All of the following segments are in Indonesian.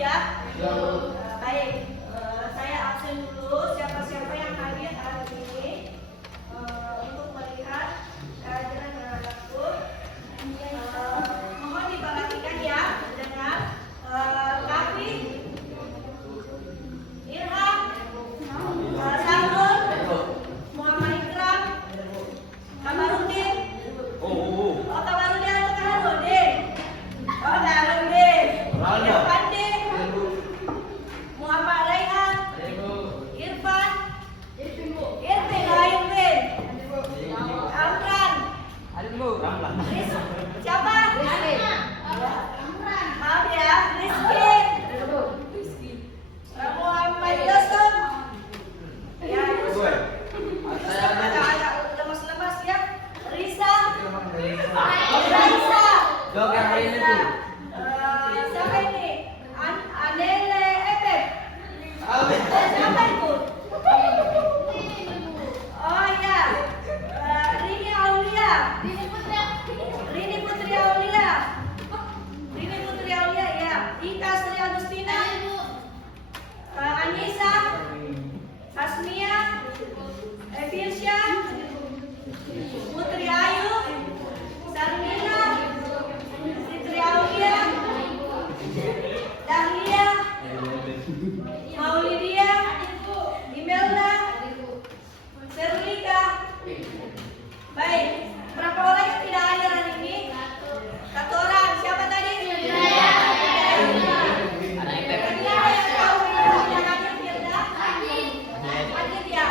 ya? Baik, saya absen dulu. Siapa-siapa yang hadir hari ini untuk melihat kehadiran anakku, mohon diperhatikan ya, dengar. Tapi Irham, Sarul, Muhammad Ikram, Kamarudin, Kamarudin atau Kaharudin? Darudin, Irfandi, Muhammad Raihan, Irfan, Irfin, Amran, siapa? Maaf ya, Rizky, Muhammad Yusuf, ya Yusuf, agak lemas-lemas ya, Risa, siapa ini? Anele Efek, siapa itu? Oh ya, Rini Aulia, Rini Putri Aulia ya, Ika Sri Agustina, Anissa, Hasmia, Evirsya, Putri Ayu, Sarmina, Fitri Aulia, Dahlia, Maulidia, Imelda, Serlika. Baik, berapa orang yang tidak hadir hari ini? 1 orang. Siapa tadi? Hadir ya.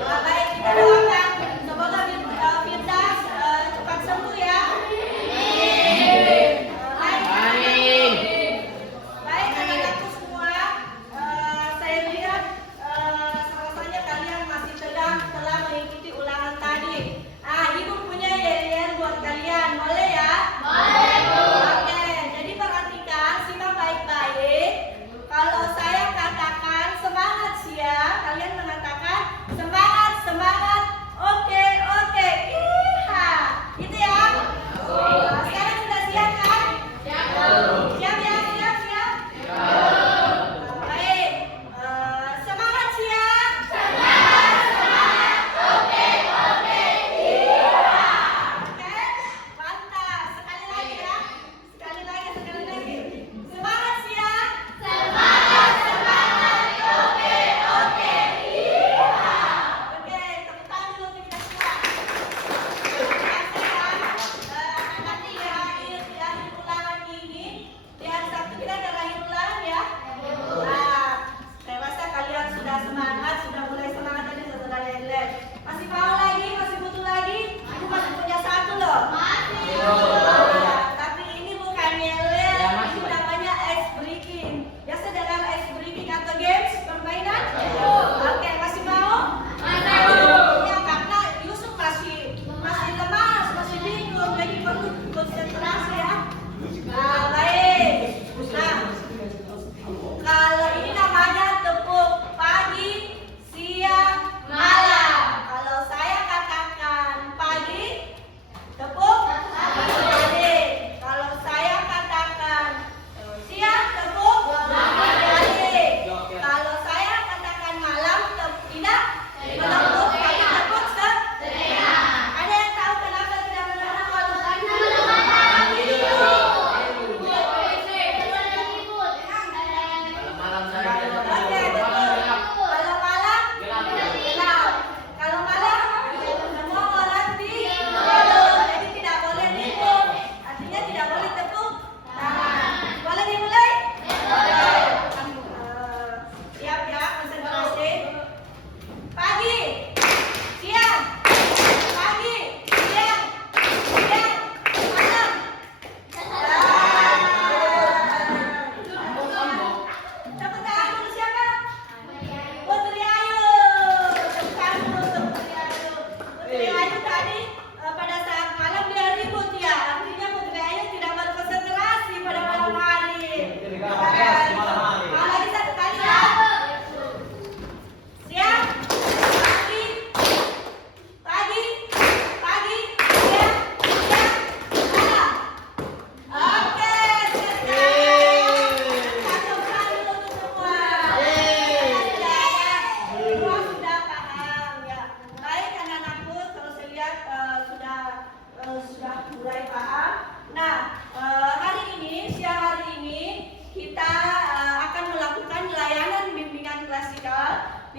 Baik, kita doakan semoga Firda cepat sembuh ya. Baik anak-anakku semua, saya lihat rasanya kalian masih telah mengikuti ulangan tadi. Ibu punya yel-yel buat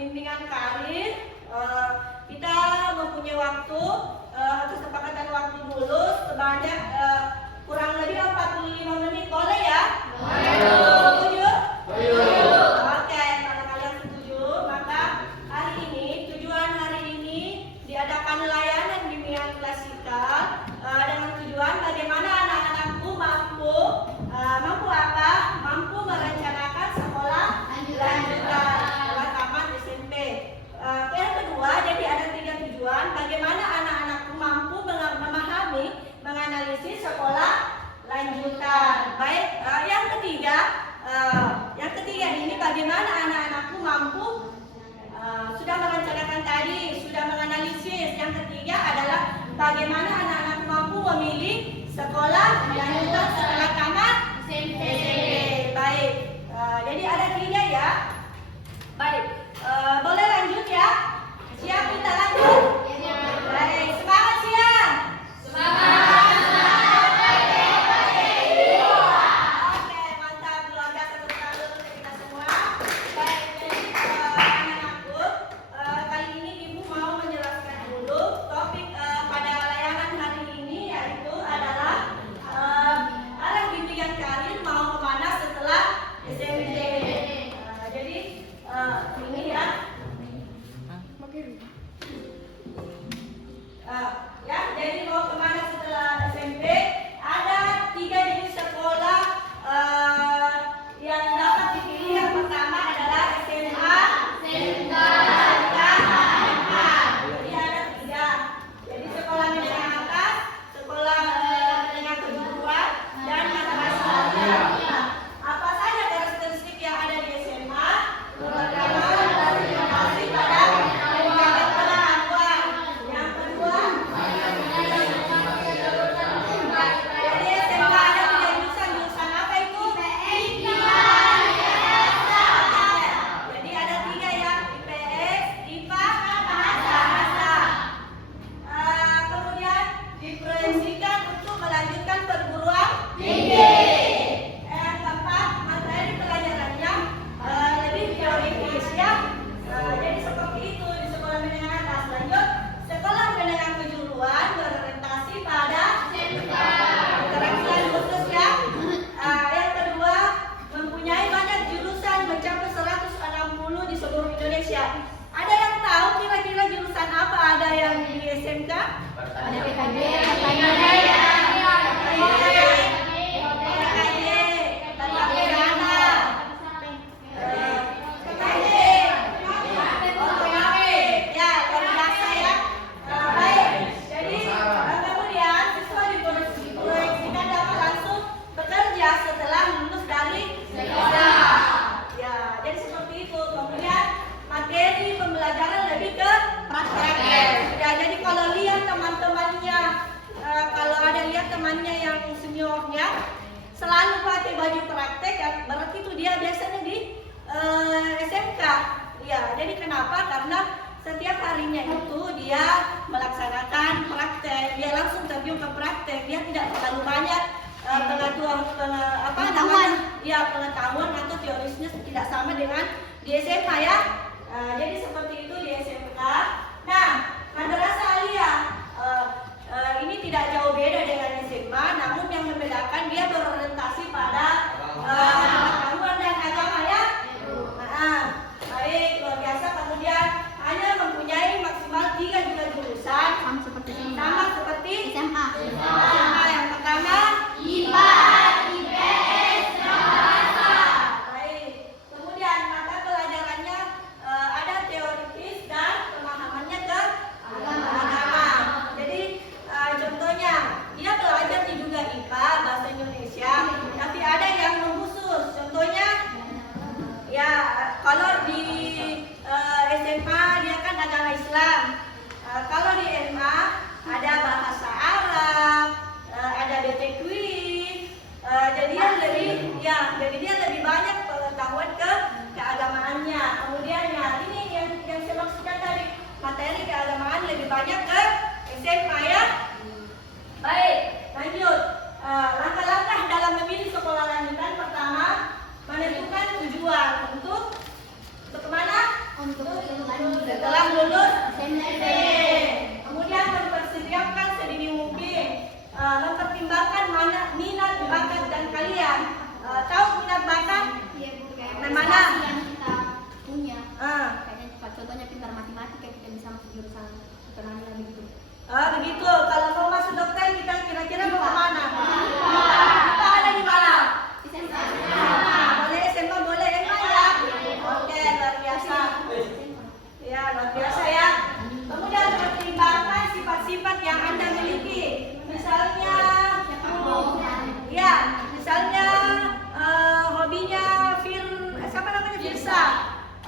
bimbingan karir. Kita mempunyai waktu, kesepakatan waktu dulu sebanyak kurang lebih 45 menit, boleh ya? Setuju? Oke, kalau kalian setuju, maka tujuan hari ini diadakan layanan bimbingan klasikal dengan tujuan bagaimana anak-anakku mampu apa? Mampu merencanakan sekolah lanjutan setelah tamat SMP. Yang kedua, jadi ada 3 tujuan. Bagaimana anak-anakku mampu memahami, menganalisis sekolah lanjutan. Baik, yang ketiga ini bagaimana anak-anakku mampu sudah merencanakan tadi, sudah menganalisis. Yang ketiga adalah bagaimana anak-anakku mampu memilih sekolah lanjutan setelah tamat SMP. Baik, jadi ada 3 ya. Baik, boleh lanjut ya? Siap kita lanjut? Baik, semangat siang. Oke, mantap, luar biasa, tepuk tangan untuk kita semua. Baik, jadi anak-anakku, kali ini Ibu mau menjelaskan dulu topik pada layanan hari ini, yaitu adalah arah bimbingan karir mau kemana setelah SMP. Jadi ini ya. Jadi mau kemana setelah SMP? Ada 3 jenis sekolah yang dapat dipilih. Yang pertama adalah SMA, SMK, jadi ada 3. Jadi sekolah menengah atas, sekolah menengah kejuruan, dan madrasah. Apa saja karakteristik yang ada di SMA? Pertama, berorientasi pada pendidikan pengetahuan. Yang kedua, jadi SMK ada 3 jurusan apa itu? Jadi ada 3 ya, IPS, IPA, bahasa. Kemudian diproyeksikan untuk melanjutkan perguruan tinggi. Yang keempat, materi pelajarannya lebih teoritis ya. Jadi seperti itu di sekolah menengah atas. Lanjut, sekolah menengah kejuruan berorientasi pada keterampilan khusus ya. Yang kedua, mempunyai banyak jurusan mencapai 160 di seluruh Indonesia. Ada yang tahu kira-kira jurusan apa ada yang di SMK? Ada PKJ, setelah lulus dari sekolah. Ya, jadi seperti itu. Kemudian materi pembelajaran lebih ke praktek. Ya, jadi kalau lihat teman-temannya, kalau ada lihat temannya yang seniornya selalu pakai baju praktek, ya, berarti itu dia biasanya di SMK. Ya, jadi kenapa? Karena setiap harinya itu dia melaksanakan praktek, dia langsung terjun ke praktek, dia tidak terlalu banyak pengetahuan atau teorisnya tidak sama dengan di SMA ya. Jadi seperti itu di SMK. Nah, madrasah aliyah ini tidak jauh beda dengan SMA, namun yang membedakan dia berorientasi pada pengetahuan dan agama ya. Baik, luar biasa. Kemudian hanya mempunyai maksimal 3 juga jurusan sama seperti SMA. Yang pertama IPA, IPS, bahasa. Baik. Kemudian mata pelajarannya ada teoritis dan pemahamannya ke agama. Jadi contohnya dia belajar juga IPA, bahasa Indonesia, tapi ada yang khusus. Contohnya ya kalau di SMA dia kan agama Islam. Kalau di SMA ada bahasa Arab, ada BT Quiz. Jadi dia lebih banyak pengetahuan keagamaannya. Kemudian ya ini yang saya maksudkan tadi, materi keagamaan lebih banyak ke SMA ya. Baik, lanjut. Langkah-langkah dalam memilih sekolah lanjutan. Pertama, menentukan tujuan untuk kemana? Untuk Yang mana? Yang kita punya. Ah. Kayaknya contohnya pintar matematika kita bisa masuk jurusan ekonomi lah begitu. Begitu. Kalau mau masuk dokter kita kira-kira mau kemana? Kita ada di mana? Boleh SMA boleh ya? Oke, luar biasa. Ya, luar biasa ya. Kemudian pertimbangkan sifat-sifat yang Anda miliki. Misalnya, ya, misalnya hobinya siapa namanya Firsa?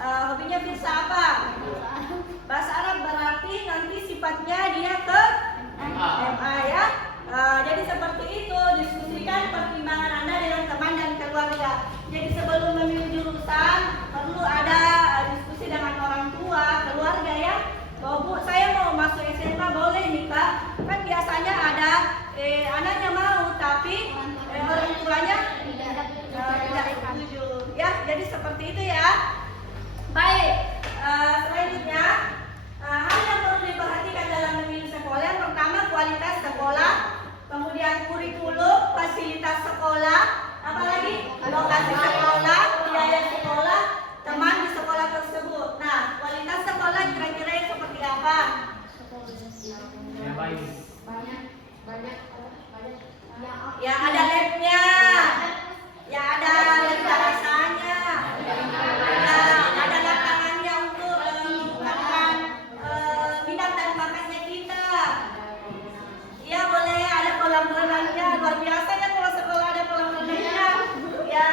Hobinya Firsa apa? Bahasa Arab berarti nanti sifatnya dia ke MA ya. Jadi seperti itu, diskusikan pertimbangan Anda dengan teman dan keluarga. Jadi sebelum memilih jurusan perlu ada diskusi dengan orang tua, keluarga ya. Oh Bu, saya mau masuk SMA boleh nih Kak? Kan biasanya ada anaknya mau tapi orang tuanya tidak setuju. Ya, jadi seperti itu ya. Baik, selanjutnya hal yang perlu diperhatikan dalam memilih sekolah. Yang pertama kualitas sekolah, kemudian kurikulum, fasilitas sekolah, apalagi lokasi sekolah, biaya sekolah, teman di sekolah tersebut. Nah, kualitas sekolah kira-kira yang seperti apa? Yang ada labnya, yang ada lab bahasanya, ada lapangannya untuk mengungkapkan minat dan bakatnya kita. Iya boleh, ada kolam renangnya, luar biasa ya kalau sekolah ada kolam renangnya. Ya,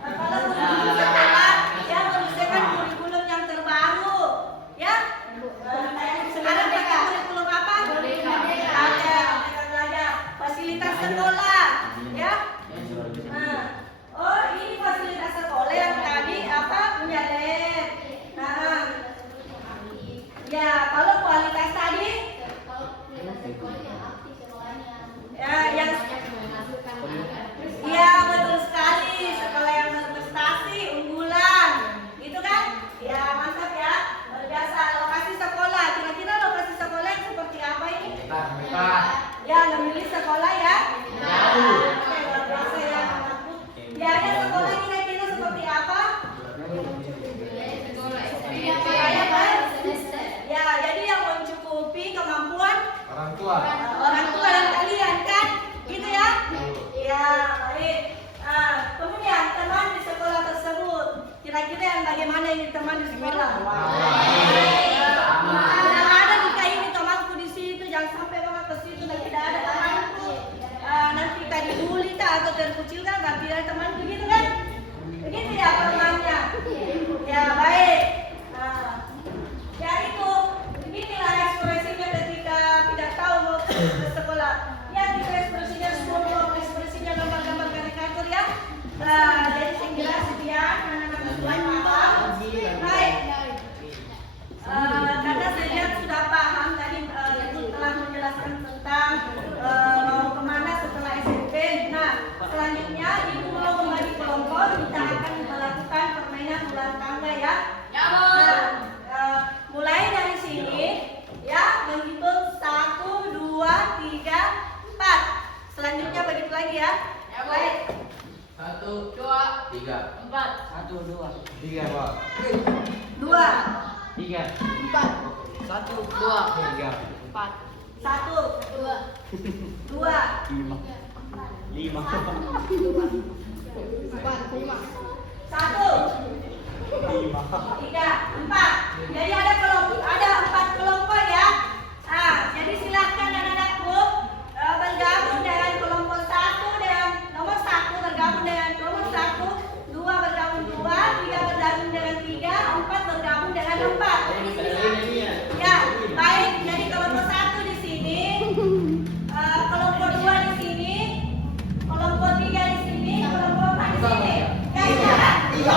kalau kurikulum sekolah, ya menyelesaikan kurikulum yang terbaru, ya. Sekarang pakai kurikulum apa? Ada belajar fasilitas sekolah, ya. Oh ini fasilitas sekolah yang tadi apa punya lab. Nah, ya kalau kualitas tadi, ya yang iya betul sekali, sekolah yang berprestasi unggulan gitu kan ya, mantap ya, luar biasa. Lokasi sekolah, kira-kira lokasi sekolah yang seperti apa ini? Ya memilih sekolah ya oke, luar biasa ya anakku. Biaya sekolah kira-kira seperti apa? Ya jadi yang mencukupi kemampuan orang tua dan kalian kan gitu ya. Ya baik. Kemudian teman di sekolah tersebut, kira-kira yang bagaimana ini teman di sekolah? Yang ada di kayak ini temanku di situ, jangan sampai banget ke situ dan tidak ada temanku. Nanti kita dibully atau terkucilkan, nggak tidak temanku gitu kan? Begitu ya temannya. Ya baik. Ya itu, beginilah ekspresinya ketika tidak tahu mau ke sekolah. Ya itu ekspresinya semua, ekspresinya gambar-gambar karikatur ya. Jadi saya kira sekian anak-anak semuanya paham. Baik. Karena saya lihat sudah paham tadi Ibu telah menjelaskan tentang mau kemana setelah SMP. Nah selanjutnya Ibu mau membagi kelompok, kita akan melakukan permainan ulang tangga ya. Mulai dari sini ya, menghitung 1, 2, 3, 4. Selanjutnya begitu lagi ya. Baik. 1, 2, 3, 4. 1, 2, 3, 2, 3, 4, 1, 2, 3, 4, 1, 2, 5, 5, 1, 3, 4. Jadi ada 4 kelompok ya. Jadi silahkan anak-anakku bergabung dengan kelompok 1 dengan nomor 1 bergabung dengan nomor 1, 2 bergabung 2, 3 bergabung dengan 3, 4 bergabung dengan 4. Ya, baik. Jadi kelompok 1 di sini, kelompok 2 di sini, kelompok 3 di sini, kelompok 4 di sini. Ya,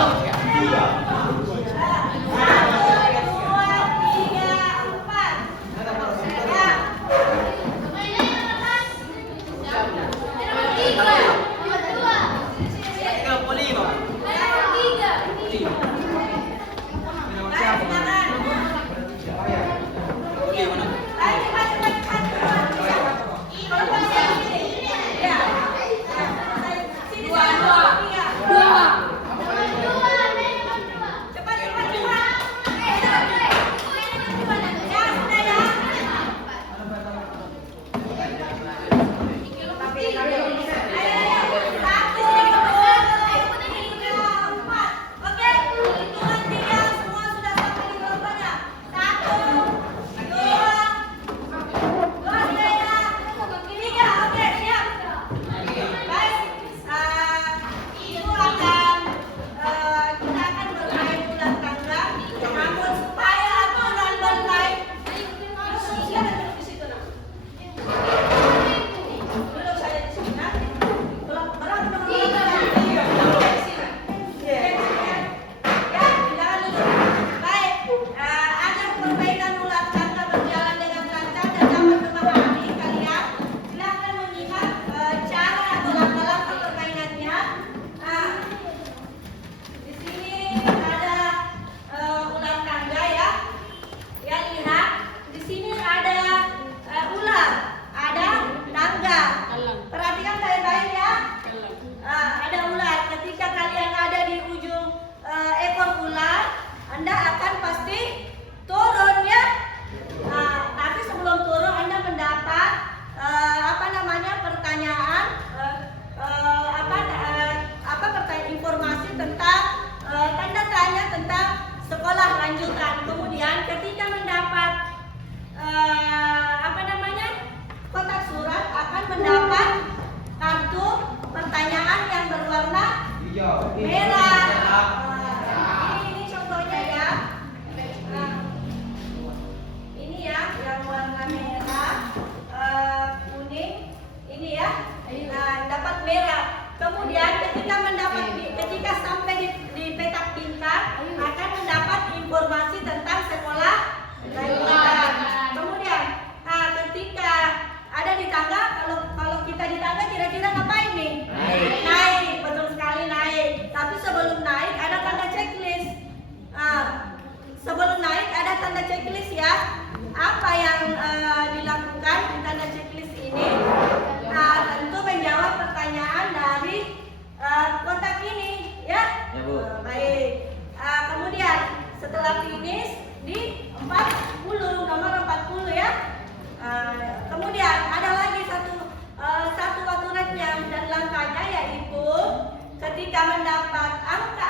kita mendapat angka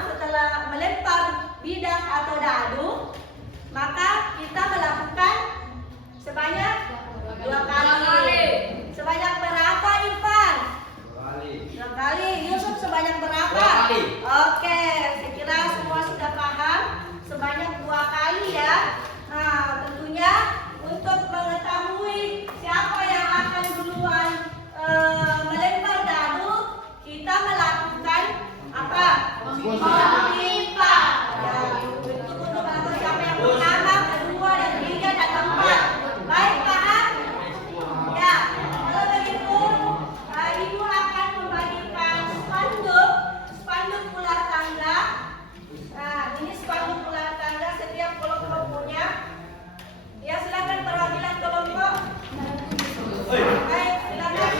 6 setelah melempar bidak atau dadu, maka kita melakukan sebanyak 2 kali. Sebanyak berapa, Irfan? 2 kali. Yusuf sebanyak berapa? 2 kali. Oke, saya kira semua sudah paham. Sebanyak 2 kali ya. Nah, tentunya untuk mengetahui siapa yang akan duluan melempar dadu, kita melakukan apa? Menimpang. Ya, itu untuk melakukan siapa yang pertama, kedua, dan ketiga, dan keempat. Baik, paham? Ya, kalau begitu, Ibu akan membagikan spanduk ular tangga. Nah, ini spanduk ular tangga setiap kelompok punya. Ya, silakan perwakilan kelompok. Baik, silakan.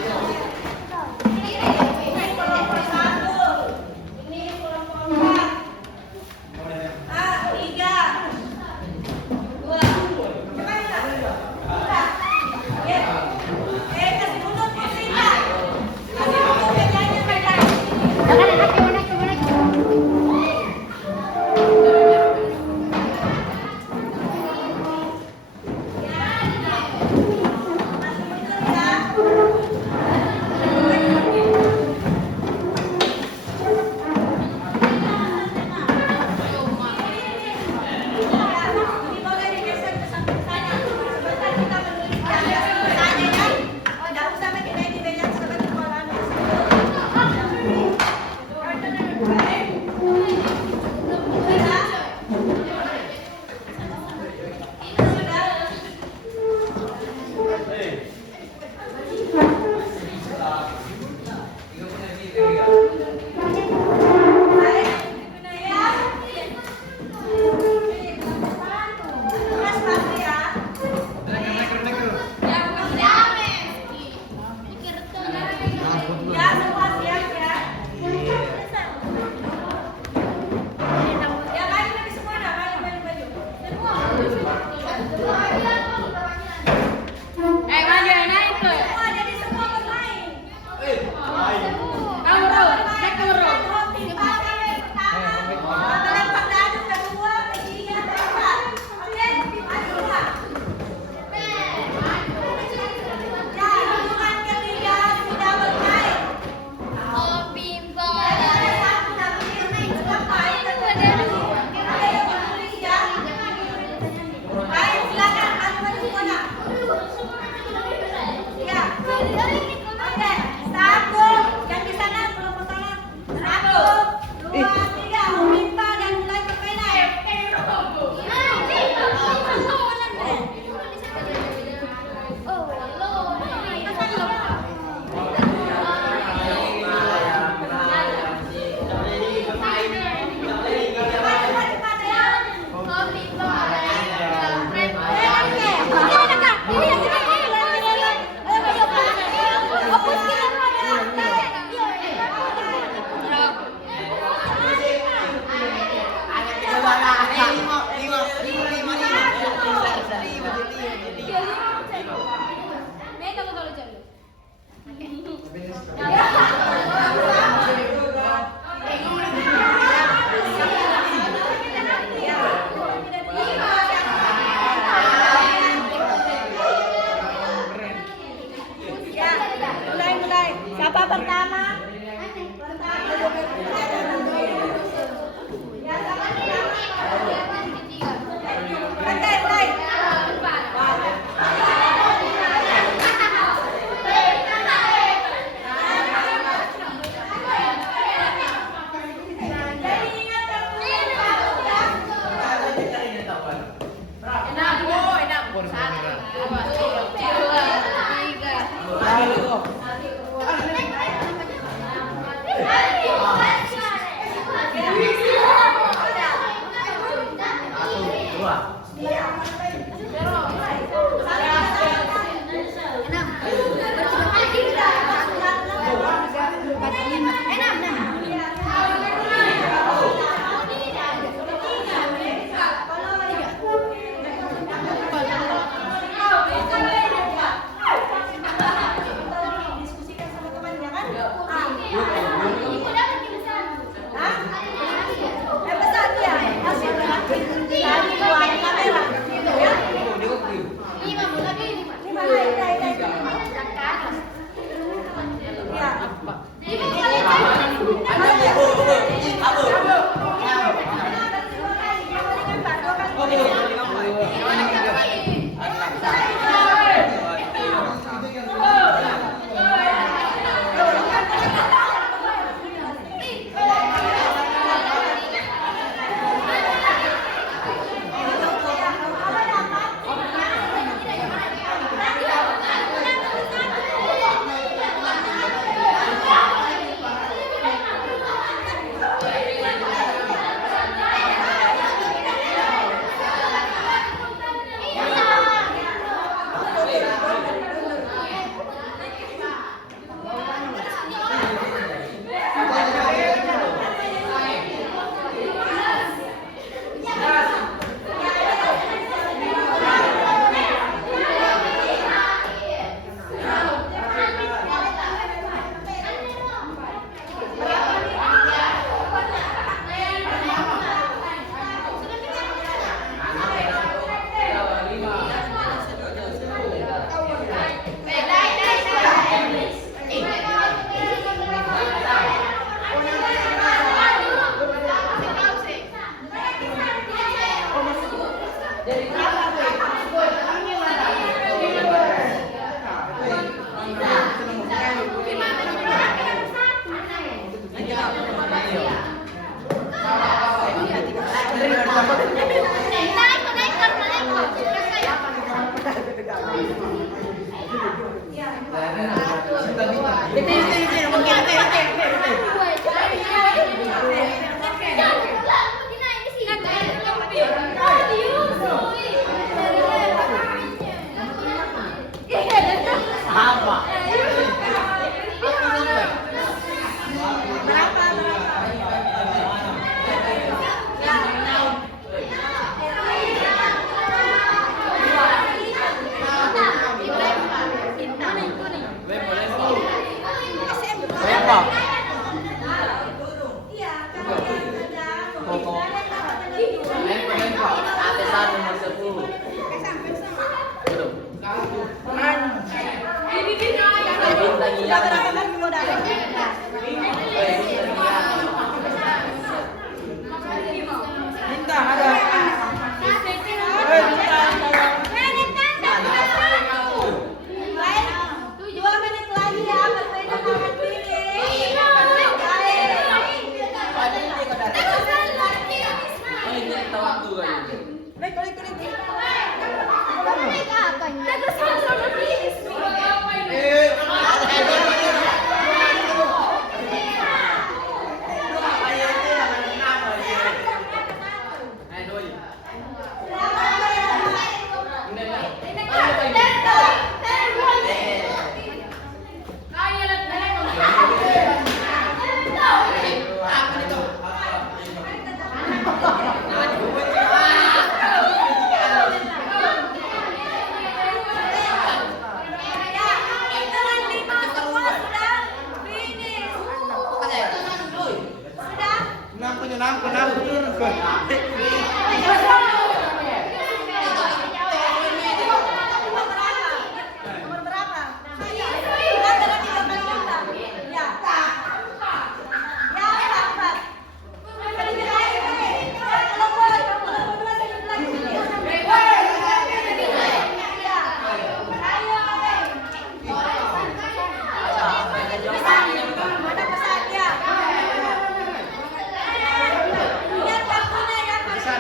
Ini kelompok 1. Ini kelompok 4. 3. 2. Cepat, Kak. Udah. Ya. Kasih mundur kursinya. Kasih mundur mejanya, meja. Menengok. Atesan nomor 10. Belum. Bintang Sudah iya. berapa lagi modalnya? Bintang ada. Baik, 2 menit lagi ya, berbeda tangan pilih. Ini kita waktu kan. Hitungan 5 semua sudah finish. Sudah? Kenapa turun kok? Nomor berapa? Kan ada 3 kali ganda. Ya. Ya, 4. Kalau boleh, kamu nomor 2 saya lagi. Ya. Ayo, Mana pesannya? Lihat waktunya ya, Pak.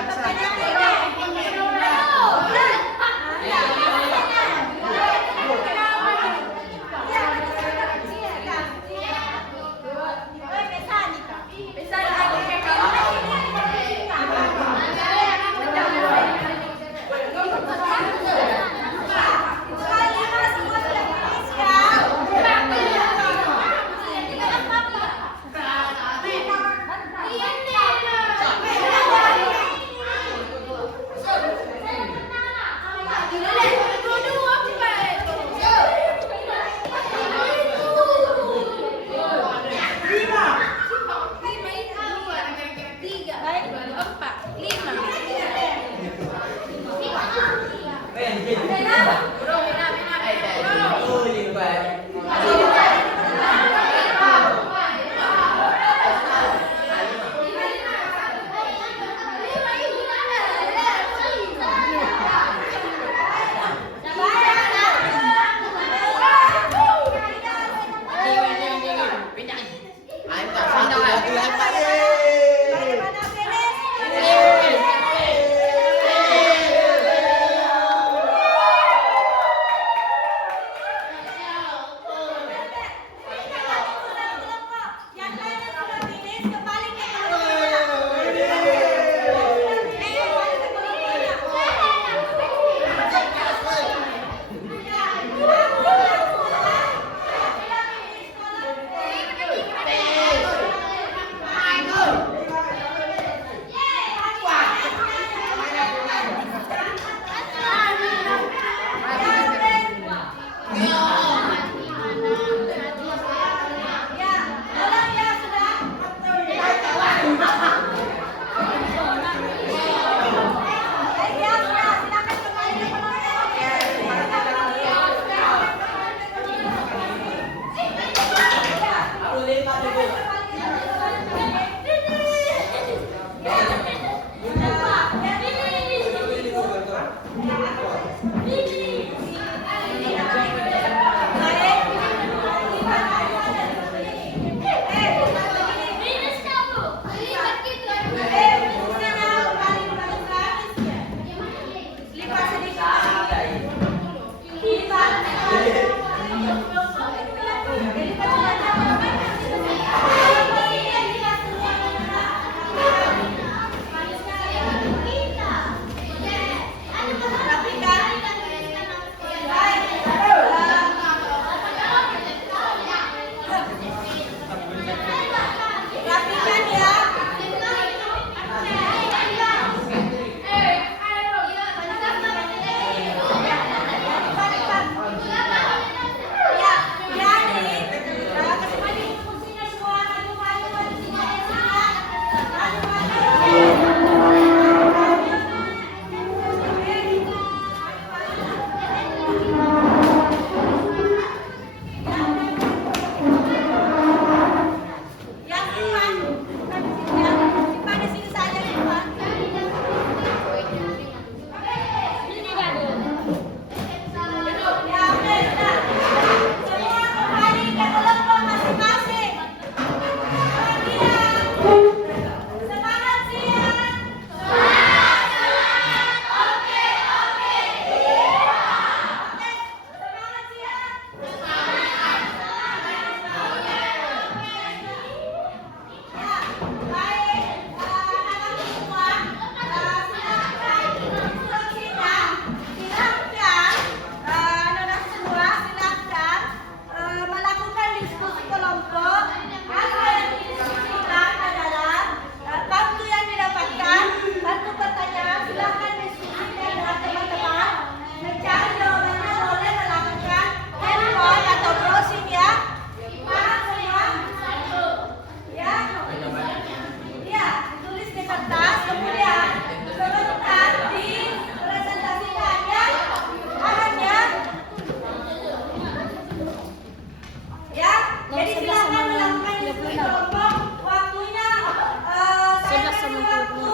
waktu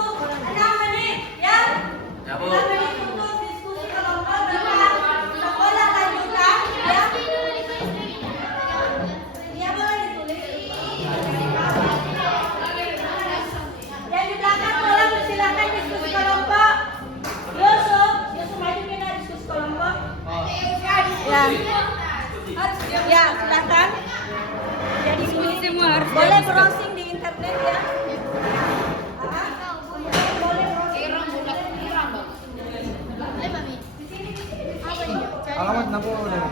6 menit ya. 6 menit untuk diskusi kelompok tentang sekolah lanjutan ya. Ya boleh ditulis. Yang di belakang tolong silakan diskusi kelompok. Yusuf maju kita diskusi kelompok. Ya. Ya, silakan. Jadi semua harus boleh browsing di internet ya. Boleh browsing. Alamat napo udah.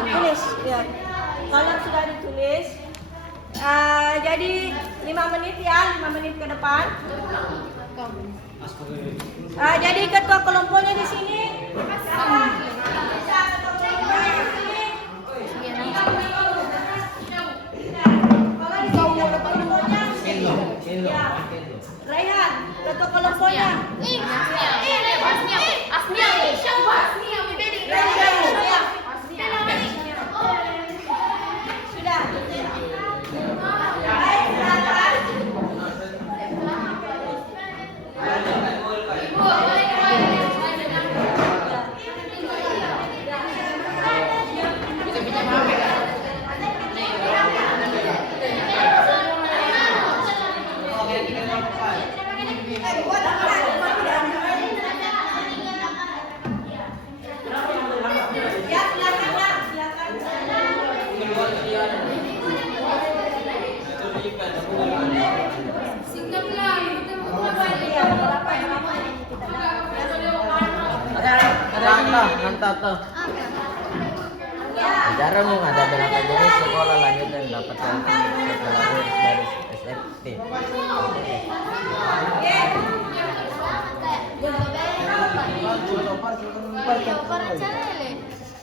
Tulis ya. Kalau sudah ditulis, jadi 5 menit ya, 5 menit ke depan. Jadi ketua kelompoknya di sini. Raihan, ketua kelompoknya. Sudah. Baik, silakan. Ya, silakan ya, silakan. Iya, berapa yang lama yang kita dapat? Mantap tuh. Bicara mau ada belakang jenis sekolah lanjutan dapat setelah dari SFT.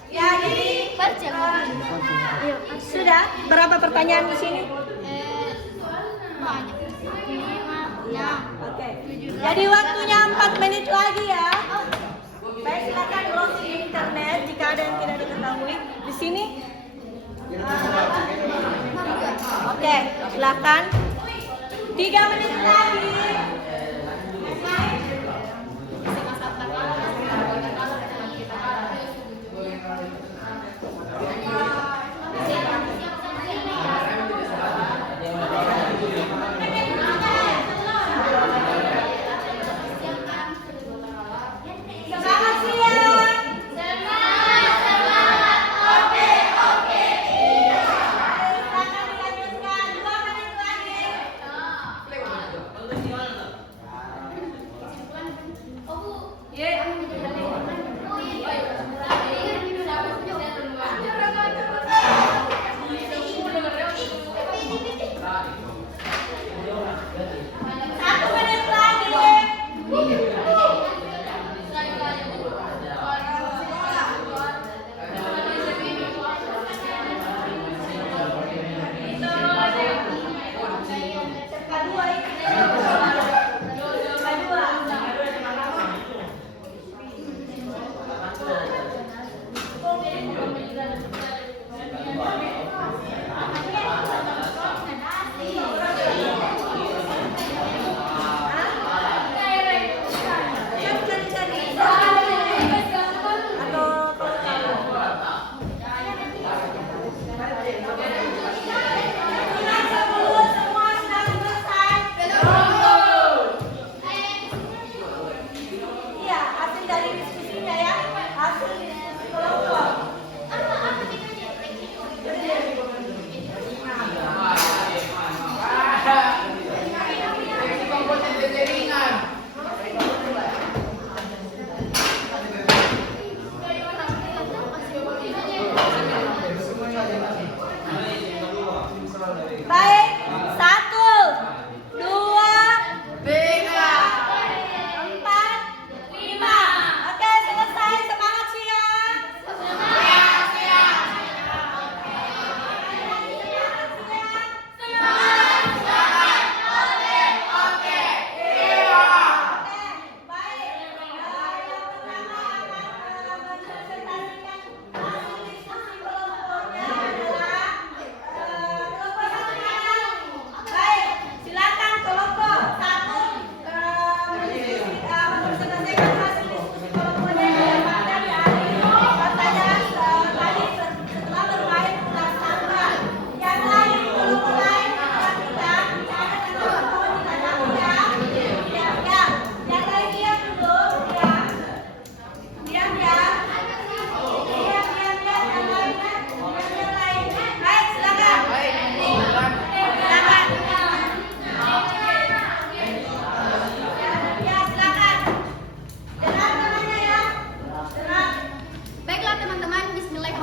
Ya, jadi sudah berapa pertanyaan di sini? Oke. Jadi waktunya 4 menit lagi ya. Baik, silakan browsing di internet jika ada yang tidak diketahui. Di sini. Oke, silakan. 3 menit lagi. Selamat siang. Oke. Silakan dilanjutkan 2 menit lagi.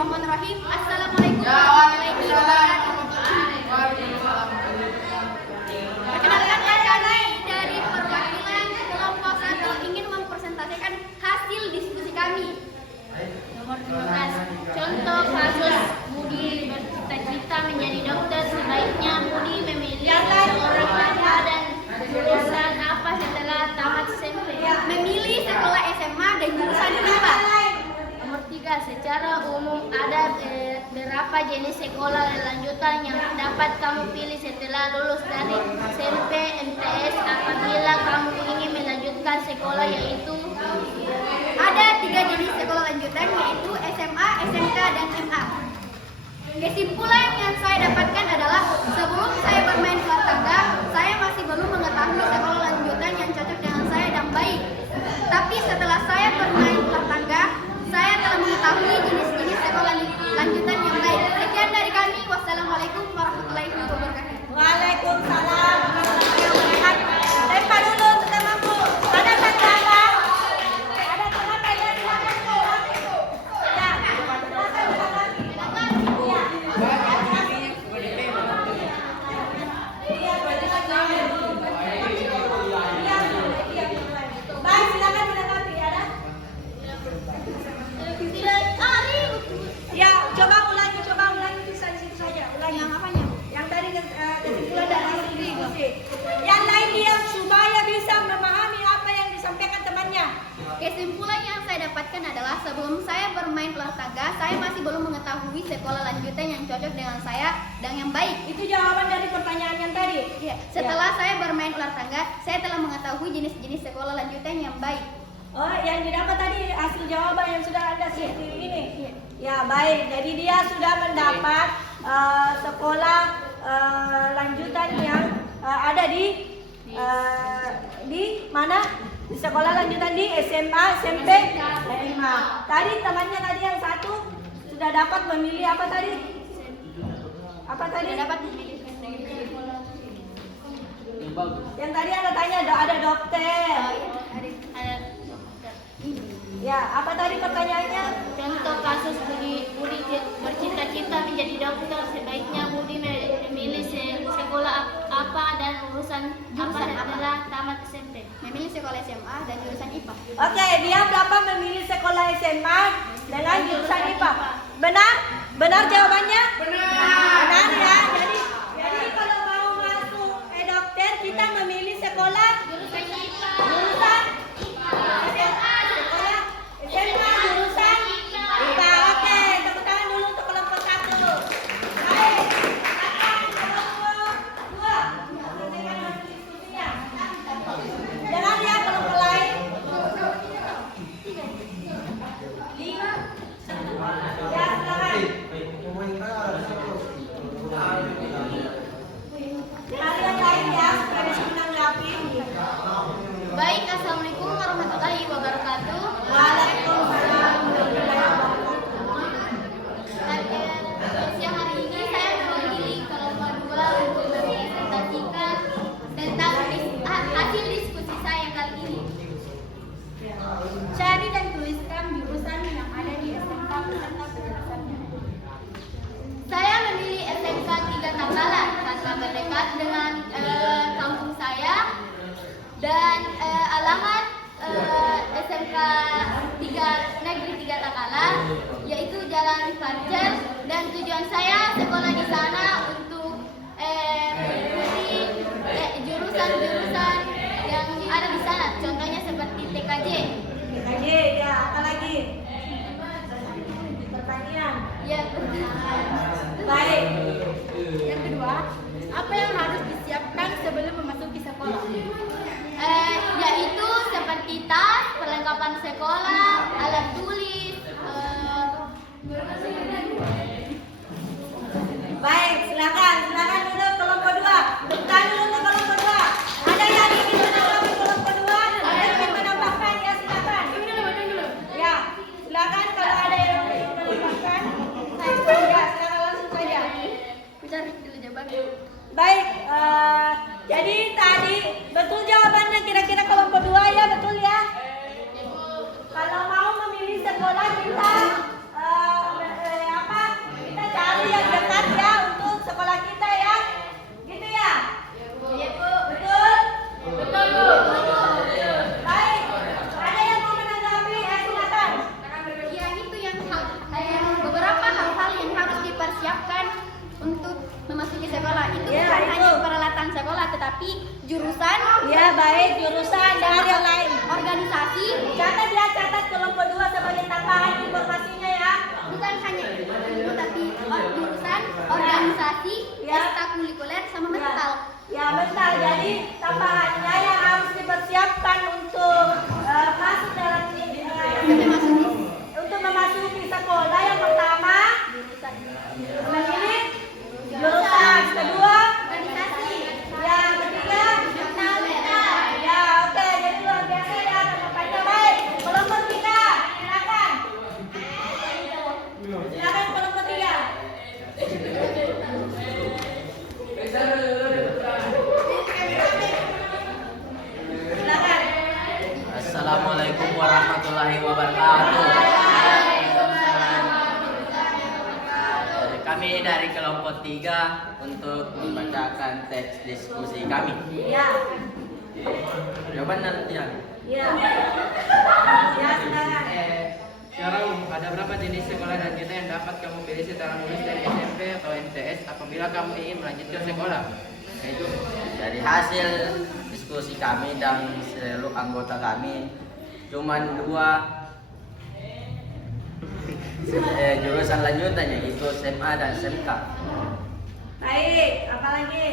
Bismillahirrahmanirrahim. Assalamualaikum warahmatullahi wabarakatuh. Perkenalkan kami dari perwakilan kelompok 1 ingin mempresentasikan hasil diskusi kami. Nomor 12. Contoh kasus Budi bercita-cita menjadi dokter, sebaiknya Budi memilih seorang kakak dan jurusan apa setelah tamat SMP? Memilih sekolah SMA dan jurusan IPA. Nomor 3. Secara umum ada berapa jenis sekolah lanjutan yang dapat kamu pilih setelah lulus dari SMP, MTS apabila kamu ingin melanjutkan sekolah, yaitu ada 3 jenis sekolah lanjutan, yaitu SMA, SMK, dan MA. Kesimpulan yang saya dapatkan adalah sebelum saya bermain kelas tangga, saya masih belum mengetahui sekolah lanjutan yang cocok dengan saya dan baik. Tapi setelah saya bermain kelas tangga, saya telah mengetahui jenis-jenis sekolah lanjutan yang baik. Sekian dari kami. Wassalamualaikum warahmatullahi wabarakatuh. Waalaikumsalam warahmatullahi wabarakatuh. Lempar dulu untuk yang mampu. Ada tanda? Ada tanda ya, silakan Bu. Ya, silakan. Iya. Baik, silakan ditanggapi. Ada? Ya, coba ulangi bisa di situ saja. Ulangi. Yang apanya? Yang tadi kesimpulan dari hasil diskusi. Yang lain dia supaya bisa memahami apa yang disampaikan temannya. Kesimpulan yang saya dapatkan adalah sebelum saya bermain kelas tangga, saya masih belum mengetahui sekolah lanjutan yang cocok dengan saya dan yang baik. Itu jawaban dari pertanyaan yang tadi. Ya, setelah saya bermain kelas tangga, saya telah mengetahui jenis-jenis sekolah lanjutan yang baik. Oh, yang didapat tadi hasil jawaban yang sudah Anda seperti ini. Ya, baik. Jadi dia sudah mendapat sekolah lanjutan yang ada di mana? Di sekolah lanjutan di SMA, SMP, dan SMA. Tadi temannya tadi yang satu sudah dapat memilih apa tadi? Apa tadi? Sudah dapat memilih sekolah. Yang tadi Anda tanya ada dokter. Ada dokter. Ya, apa tadi pertanyaannya? Contoh kasus Budi bercita-cita menjadi dokter, sebaiknya Budi memilih sekolah apa dan jurusan apa setelah tamat SMP? Memilih sekolah SMA dan jurusan IPA. Oke, dia berapa memilih sekolah SMA dengan jurusan IPA? Benar? Benar jawabannya? Benar ya. Jadi kalau mau masuk dokter kita memilih sekolah Jurusan IPA. jurusan sekolah SMA jurusan IPA. Oke, tepuk tangan dulu untuk kelompok 1. Baik. Silakan kelompok 2. Selesaikan hasil diskusinya. Jangan ya kelompok lain. 5. Ya, silakan. Kalian lain ya, supaya bisa menanggapi. Baik, assalamualaikum warahmatullahi wabarakatuh. Waalaikumsalam warahmatullahi wabarakatuh. Siang hari ini saya mewakili kelompok 2 untuk mempresentasikan tentang hasil diskusi saya kali ini. Cari dan tuliskan jurusan yang ada di SMK beserta penjelasannya. Saya memilih SMK 3 Takalan karena berdekat dengan kampung saya dan alamat SMK 3 Negeri 3 Takalan yaitu Jalan Fajar, dan tujuan saya sekolah di sana untuk mengikuti jurusan-jurusan yang ada di sana, contohnya seperti TKJ. TKJ ya, apa lagi? Pertanian. Ya, Baik. yang kedua, apa yang harus disiapkan sebelum memasuki sekolah? Yaitu seperti tas, perlengkapan sekolah, alat tulis. Baik, silakan dulu kelompok 2. Tepuk dulu untuk kelompok 2. Ada yang ingin menanggapi kelompok 2? Ada yang ingin menambahkan? Ya, silakan. Ya, silakan kalau ada yang ingin menambahkan. Ya, silakan langsung saja. Mencari dulu jawabannya. Baik, jadi tadi betul jawabannya kira-kira kelompok 2 ya, betul ya? Kalau mau memilih sekolah kita beberapa hal-hal yang harus dipersiapkan untuk memasuki sekolah. Itu Ya, bukan itu. hanya peralatan sekolah, tetapi jurusan, Ya, baik, jurusan dan yang lain. organisasi, Catat ya, catat kelompok 2 sebagai tambahan informasinya ya. bukan hanya itu, tapi jurusan, organisasi, Ya. ekstrakurikuler, sama mental. Ya, betul. Jadi tambahannya yang harus dipersiapkan untuk masuk dalam untuk memasuki sekolah yang pertama ini jurusan, kedua Organisasi, yang ketiga ya, oke, jadi luar biasa ya teman-teman. Baik, kelompok 3 silakan kelompok 3. Silakan. Assalamualaikum warahmatullahi wabarakatuh. Kami dari kelompok 3 untuk membacakan teks diskusi kami. Ya, Jawaban nanti ya. ya, ya, silakan. Secara umum, ada berapa jenis sekolah lanjutan yang dapat kamu pilih setelah lulus dari SMP atau MTS apabila kamu ingin melanjutkan sekolah? Yaitu Dari hasil diskusi kami dan seluruh anggota kami, cuman 2 jurusan lanjutan, yaitu SMA dan SMK. Baik, apa lagi?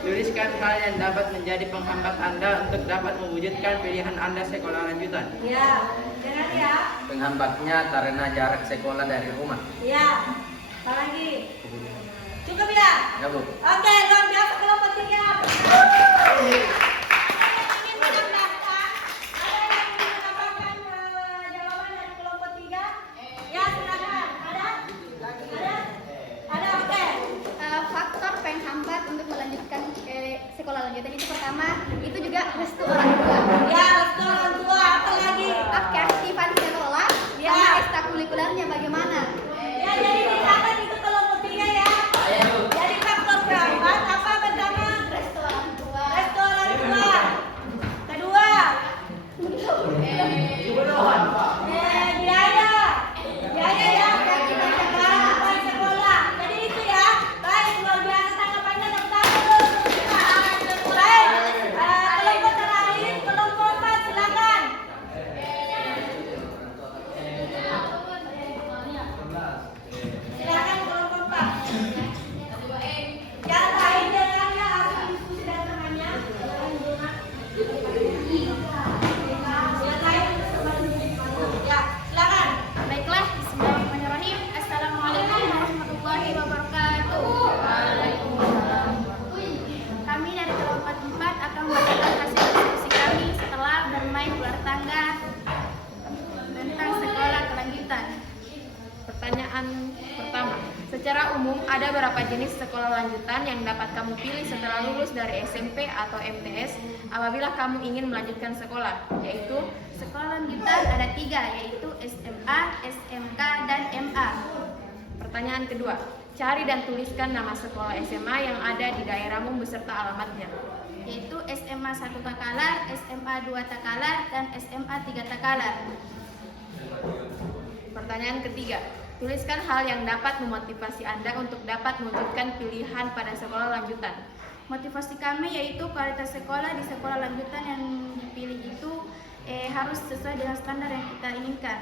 tuliskan hal yang dapat menjadi penghambat Anda untuk dapat mewujudkan pilihan Anda sekolah lanjutan. Ya, dengar ya. Penghambatnya karena jarak sekolah dari rumah. Ya, apa lagi? Cukup ya? Ya Bu. Oke, luar biasa kelompok 3. Ingin menambahkan? Ada yang ingin menambahkan jawaban dari kelompok 3? Ya, silakan. Ada? Ada, oke. faktor penghambat untuk melanjutkan sekolah lanjutan itu pertama, itu juga restu orang tua. Ya, restu orang tua. Apa lagi? Keaktifan sekolah, Ya. sama ekstrakurikulernya bagaimana? Ya, jadi dicatat itu kelompok 3 ya. Jadi faktor penghambat apa pertama? Restu orang tua. Restu orang tua. Kedua, biaya. Biaya ya. Keaktifan sekolah. Jadi itu ya. Baik, luar biasa tanggapannya dokter. Baik, kelompok terakhir, kelompok 4 silakan. Silakan kelompok 4. Jangan lain jangan ya, langsung diskusi dengan temannya. Ya, silakan. Baiklah, bismillahirrahmanirrahim. Assalamualaikum warahmatullahi wabarakatuh. Waalaikumsalam. Kami dari kelompok 4 akan membacakan hasil diskusi kami setelah bermain ular tangga tentang sekolah kelanjutan. Pertanyaan pertama, secara umum ada berapa jenis sekolah lanjutan yang dapat kamu pilih setelah lulus dari SMP atau MTS apabila kamu ingin melanjutkan sekolah? Yaitu Sekolah lanjutan ada 3, yaitu SMA, SMK, dan MA. pertanyaan kedua, cari dan tuliskan nama sekolah SMA yang ada di daerahmu beserta alamatnya. Yaitu SMA 1 Takalar, SMA 2 Takalar, dan SMA 3 Takalar. Pertanyaan ketiga, tuliskan hal yang dapat memotivasi Anda untuk dapat mewujudkan pilihan pada sekolah lanjutan. Motivasi kami yaitu kualitas sekolah di sekolah lanjutan yang dipilih itu harus sesuai dengan standar yang kita inginkan.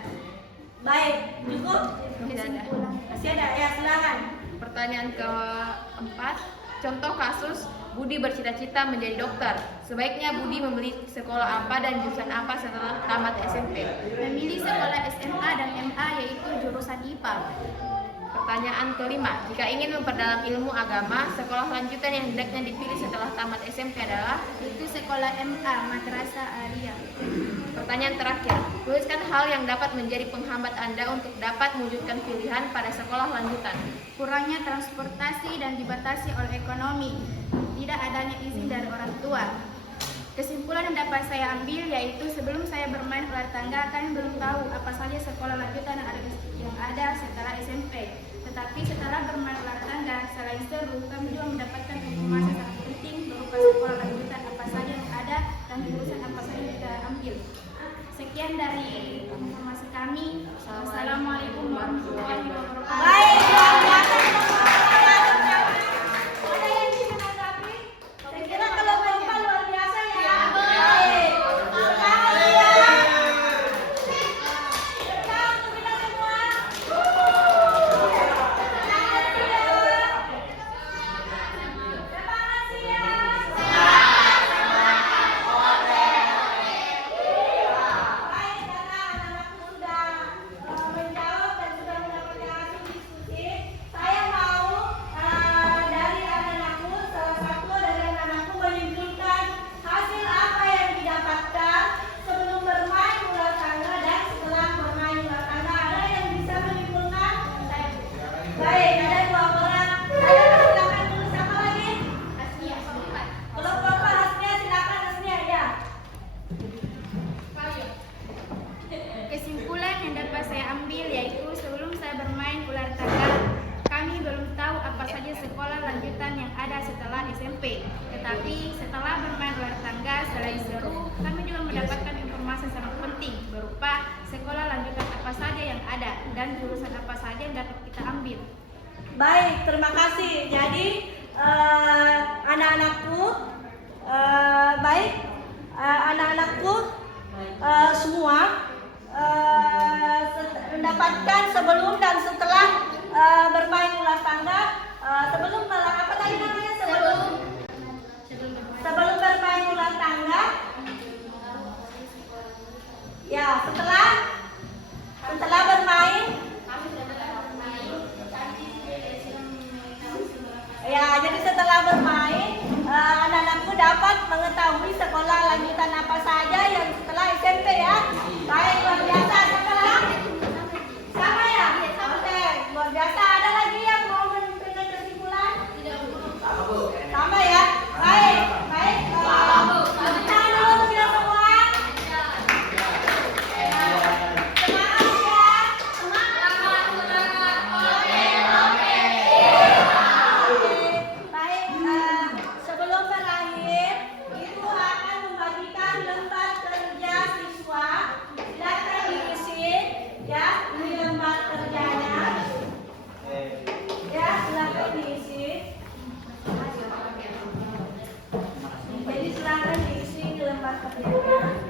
Baik, cukup. Kesimpulan. Masih ada? Ya, silakan. Pertanyaan keempat, contoh kasus Budi bercita-cita menjadi dokter. Sebaiknya Budi memilih sekolah apa dan jurusan apa setelah tamat SMP? Memilih sekolah SMA dan MA yaitu jurusan IPA. Pertanyaan kelima, jika ingin memperdalam ilmu agama, sekolah lanjutan yang hendaknya dipilih setelah tamat SMP adalah? Itu sekolah MA, Madrasah Aliyah. Pertanyaan terakhir, tuliskan hal yang dapat menjadi penghambat Anda untuk dapat mewujudkan pilihan pada sekolah lanjutan. Kurangnya transportasi dan dibatasi oleh ekonomi. Tidak adanya izin dari orang tua. Kesimpulan yang dapat saya ambil yaitu sebelum saya bermain ular tangga, kami belum tahu apa saja sekolah lanjutan yang ada setelah SMP. Tetapi setelah bermain ular tangga, selain seru, kami juga mendapatkan informasi sangat penting berupa sekolah lanjutan apa saja yang ada dan jurusan apa saja yang kita ambil. Sekian dari informasi warahmatullahi wabarakatuh. Baik, luar biasa. Ada yang bisa menanggapi? Saya kira kalau gempa luar biasa ya. Baik. Semangat ya. Semangat untuk kita semua. Semangat ya. Semangat ya. Baik, karena anak-anakku sudah menjawab dan sudah mendapatkan hasil diskusi, saya mau dari anak-anakku, salah satu dari anak-anakku menyimpulkan hasil apa yang didapatkan sebelum bermain ular tangga dan setelah bermain ular tangga. Ada yang bisa menyimpulkan? Baik, ada 2 orang. Ayo silakan dulu, siapa lagi? Kalau Bapak Hasnia, silakan Hasnia ya. Kesimpulan yang dapat saya ambil yaitu sebelum saya bermain ular tangga, kami belum tahu apa saja sekolah lanjutan yang ada setelah SMP. Tetapi setelah bermain ular tangga, selain seru, kami juga mendapatkan informasi sangat penting berupa sekolah lanjutan apa saja yang ada dan jurusan apa saja yang dapat kita ambil. Baik, terima kasih. Jadi anak-anakku, anak-anakku semua mendapatkan sebelum dan setelah bermain ular tangga. Sebelum apa tadi namanya? Sebelum bermain ular tangga. Ya, setelah bermain. Ya, jadi setelah bermain, anak-anakku dapat mengetahui sekolah lanjutan apa saja yang setelah SMP ya. Baik, luar biasa. Sama ya? Oke, luar biasa. Ada lagi yang mau memberikan kesimpulan? Sama ya? Baik, baik. Tepuk tangan dulu untuk kita semua. Semangat ya. Baik, sebelum berakhir, Ibu akan membagikan lembar kerja siswa. Silakan diisi, ya. Ini lembar kerjanya. Ya, silakan diisi. Jadi silakan diisi di lembar kerjanya.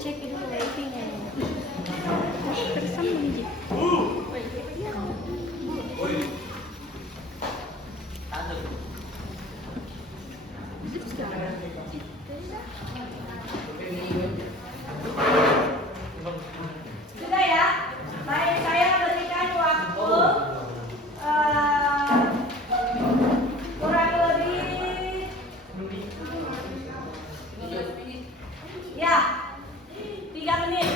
Cek itu wifi-nya. Tersambung Ji. Sudah ya? Baik, saya berikan waktu kurang lebih ya 3 menit.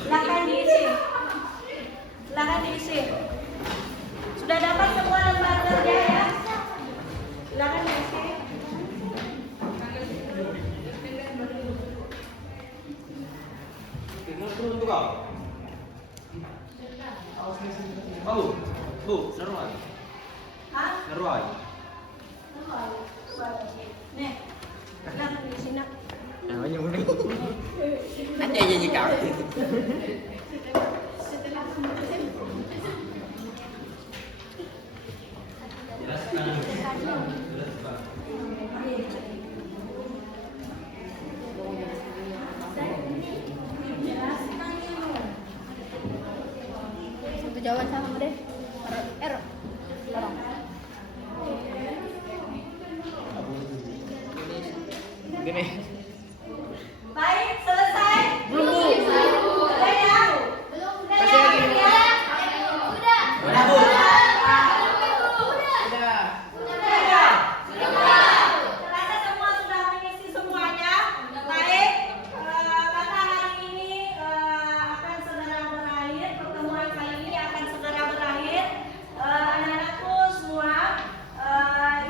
Silakan diisi. Silakan diisi. Sudah dapat semua lembar kerja ya? Silakan diisi. Bu, naruhan. Hah? Naruhan. Nih. Silakan diisi nak. Namanya unik. Ada aja jika. Satu jawaban sama deh. Tolong. Gini. Baik, selesai. Belum. Sudah ya? Sudah ya? Sudah. Udah, Bu. Sudah ya? Terasa semua sudah mengisi semuanya. Baik, karena hari ini akan segera berakhir, pertemuan kali ini akan segera berakhir. Anak-anakku semua,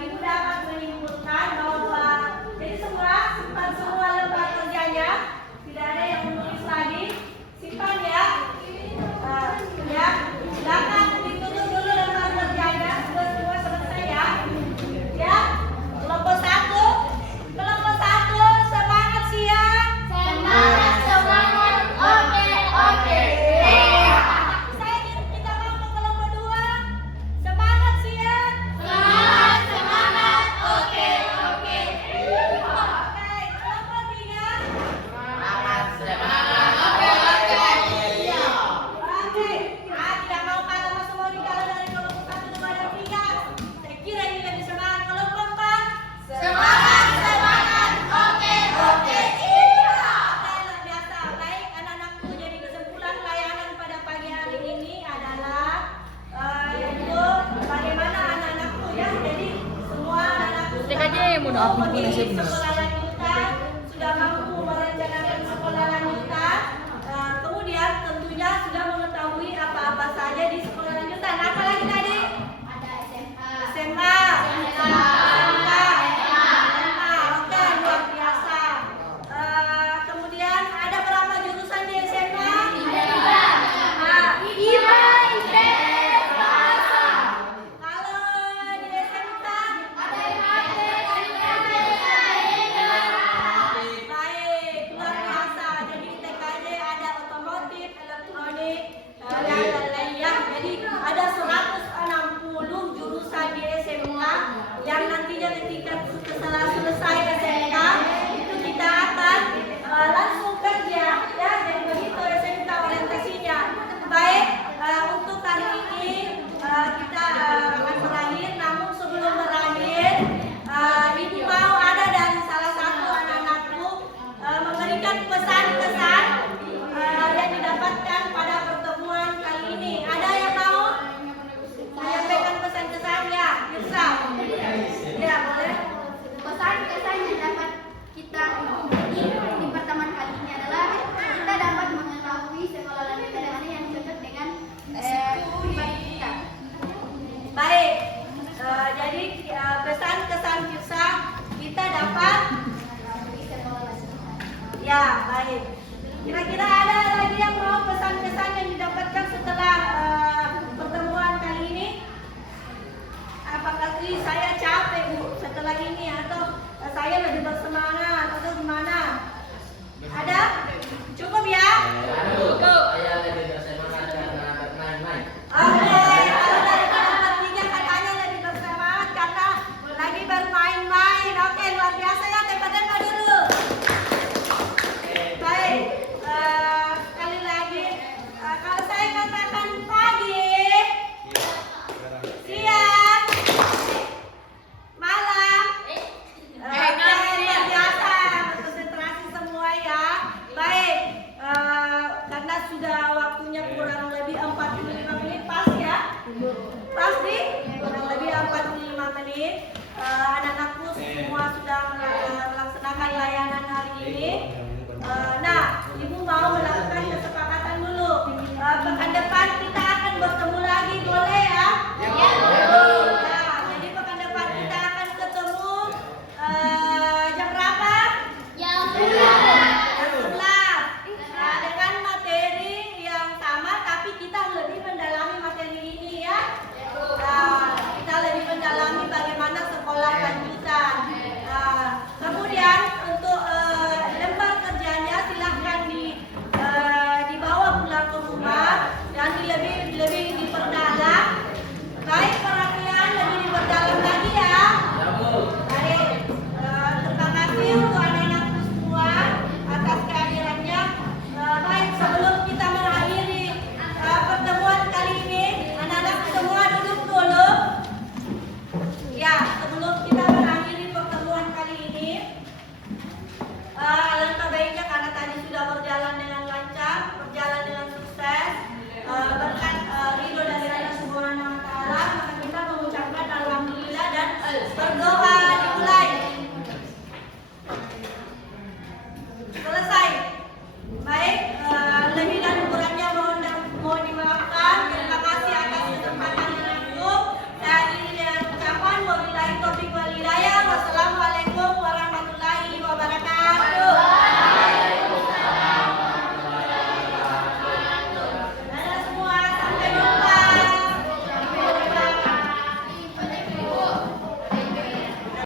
Ibu dapat sekolah lanjutan, sudah mampu merencanakan sekolah lanjutan, kemudian tentunya sudah mengetahui apa-apa saja di sekolah lanjutan. Apa lagi tadi? SMA. Oke, luar biasa. Kemudian ada berapa jurusan di SMA? Kalau di SMK? Baik, luar biasa. Jadi TKJ ada otomotif, elektronik, dan lain-lain. Jadi ada 160 jurusan di SMK yang nantinya ketika setelah selesai SMK itu kita akan langsung kerja, ya. Jadi begitu SMK orientasinya. Baik, untuk hari ini kita akan berakhir. Namun sebelum berakhir, ini mau ada dari salah satu anak-anakku memberikan pesan-pesan yang didapatkan pada pertemuan kali ini. Ada yang mau menyampaikan pesan-pesan? Ya, Yusra. Ya, boleh. Pesan-pesan yang dapat kita di pertemuan kali ini adalah kita dapat mengetahui sekolah lanjutan mana yang cocok dengan pribadi kita. Baik, jadi pesan-kesan Yusra kita dapat. Ya, baik. Kira-kira ada lagi yang mau pesan-pesan yang didapatkan setelah pertemuan kali ini? Apakah saya capek, Bu, setelah ini, atau saya lebih bersemangat, atau gimana? Ada? Cukup ya? Cukup. Saya lebih bersemangat karena bermain-main. Oke, kalau dari kelompok 3 katanya lebih bersemangat karena lagi bermain-main. Oke, luar biasa ya, tepatnya dulu. Baik, sekali lagi, kalau saya katakan pagi, siang, malam, luar biasa, konsentrasi semua ya. Baik, karena sudah waktunya kurang lebih 45 menit, pas ya? Pas nih, kurang lebih 45 menit. Anak-anakku semua sudah melaksanakan layanan hari ini. Nah, Ibu mau melakukan kesepakatan dulu. Pekan depan kita